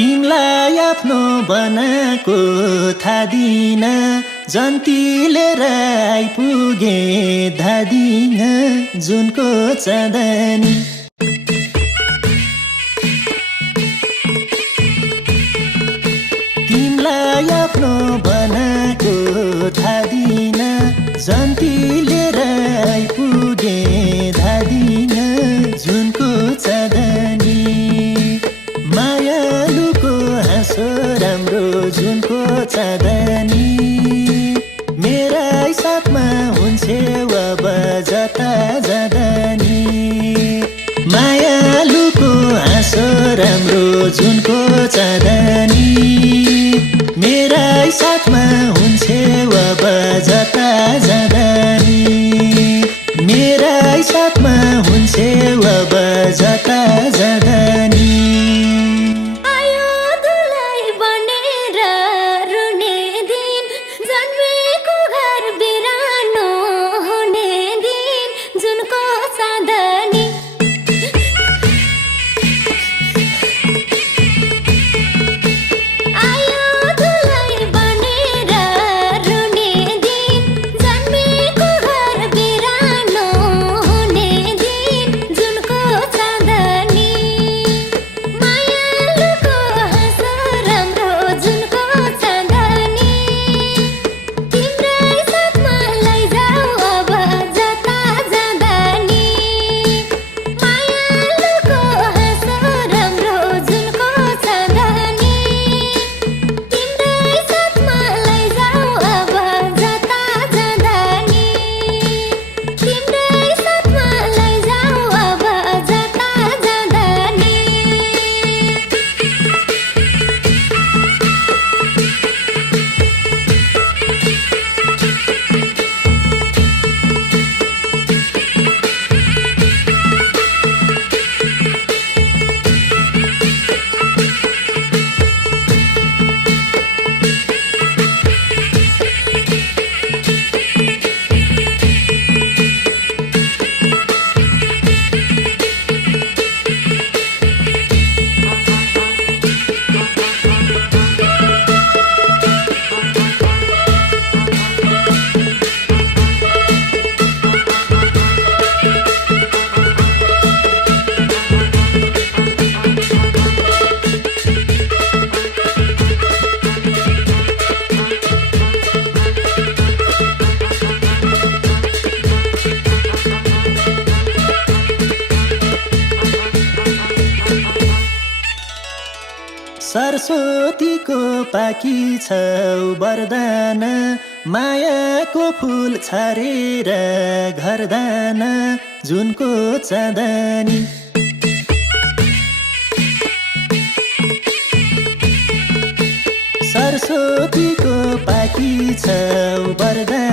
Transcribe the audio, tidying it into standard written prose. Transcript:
तिमलाई आफ्नो बनाएको थाहा दिन जन्तीले आइपुगे धादिङ जुनको चाँदनी तिमलाई आफ्नो बनाएको थाहा दिन जन्तीले आइपुगे धादिङ जुनको चाँदनी मायालुको हाँसो राम्रो जुनको चाँदनी मेरै साथमा हुन्छे अब जता जाँदा नि मायालुको हाँसो राम्रो जुनको चाँदनी मेरै साथमा हुन्छे अब जता जाँदा नि मेरै साथमा हुन्छे अब जता जाँदा नि सरस्वतीको पाकी छ वरदान मायाको फूल छरेर घरदान जुनको चाँदनी सरस्वतीको पाकी छ वरदान